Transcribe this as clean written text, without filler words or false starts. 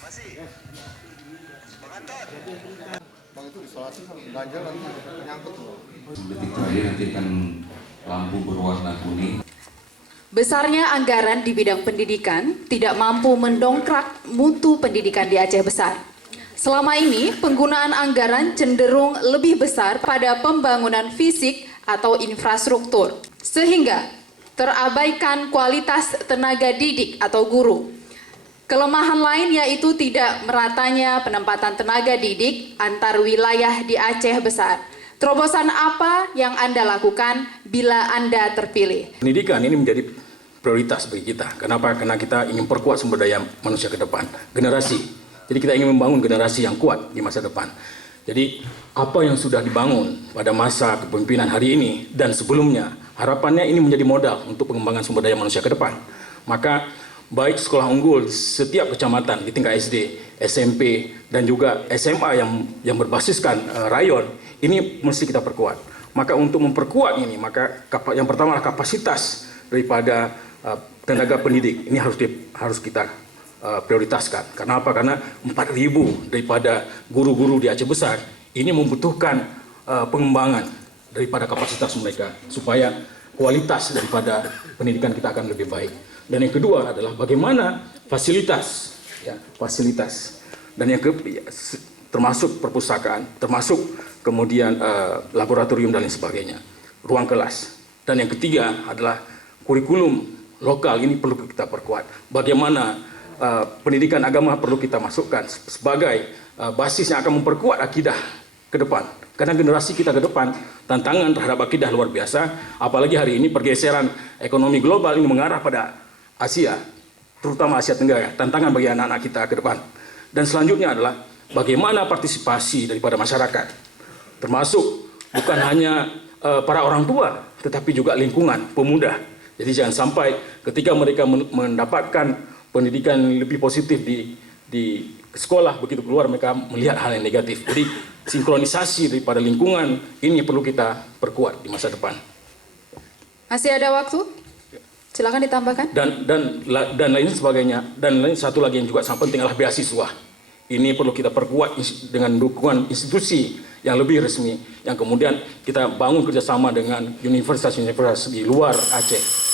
Masih. Bang Anton. Bang itu isolasi kan ganjal nanti nyangkut tuh. Detik terakhir nanti akan lampu berwarna kuning. Besarnya anggaran di bidang pendidikan tidak mampu mendongkrak mutu pendidikan di Aceh Besar. Selama ini, penggunaan anggaran cenderung lebih besar pada pembangunan fisik atau infrastruktur, sehingga terabaikan kualitas tenaga didik atau guru. Kelemahan lain yaitu tidak meratanya penempatan tenaga didik antar wilayah di Aceh Besar. Terobosan apa yang Anda lakukan bila Anda terpilih? Pendidikan ini menjadi prioritas bagi kita. Kenapa? Karena kita ingin perkuat sumber daya manusia ke depan, generasi. Jadi kita ingin membangun generasi yang kuat di masa depan. Jadi apa yang sudah dibangun pada masa kepemimpinan hari ini dan sebelumnya, harapannya ini menjadi modal untuk pengembangan sumber daya manusia ke depan. Maka baik sekolah unggul setiap kecamatan di tingkat SD, SMP, dan juga SMA yang berbasiskan rayon, ini mesti kita perkuat. Maka untuk memperkuat ini, maka yang pertama adalah kapasitas daripada tenaga pendidik. Ini harus kita prioritaskan. Karena apa? Karena 4.000 daripada guru-guru di Aceh Besar ini membutuhkan pengembangan daripada kapasitas mereka supaya kualitas daripada pendidikan kita akan lebih baik. Dan yang kedua adalah bagaimana fasilitas, fasilitas. Dan yang termasuk perpustakaan, termasuk kemudian laboratorium dan lain sebagainya, ruang kelas. Dan yang ketiga adalah kurikulum lokal ini perlu kita perkuat. Bagaimana pendidikan agama perlu kita masukkan sebagai basis yang akan memperkuat akidah ke depan. Karena generasi kita ke depan, tantangan terhadap akidah luar biasa. Apalagi hari ini pergeseran ekonomi global ini mengarah pada Asia, terutama Asia Tenggara. Tantangan bagi anak-anak kita ke depan. Dan selanjutnya adalah bagaimana partisipasi daripada masyarakat. Termasuk bukan hanya para orang tua, tetapi juga lingkungan, pemuda. Jadi jangan sampai ketika mereka mendapatkan pendidikan lebih positif di sekolah, begitu keluar mereka melihat hal yang negatif. Jadi sinkronisasi daripada lingkungan ini perlu kita perkuat di masa depan. Masih ada waktu? Silakan ditambahkan. Dan lain sebagainya. Dan lain satu lagi yang juga sangat penting adalah beasiswa. Ini perlu kita perkuat dengan dukungan institusi yang lebih resmi, yang kemudian kita bangun kerjasama dengan universitas-universitas di luar Aceh.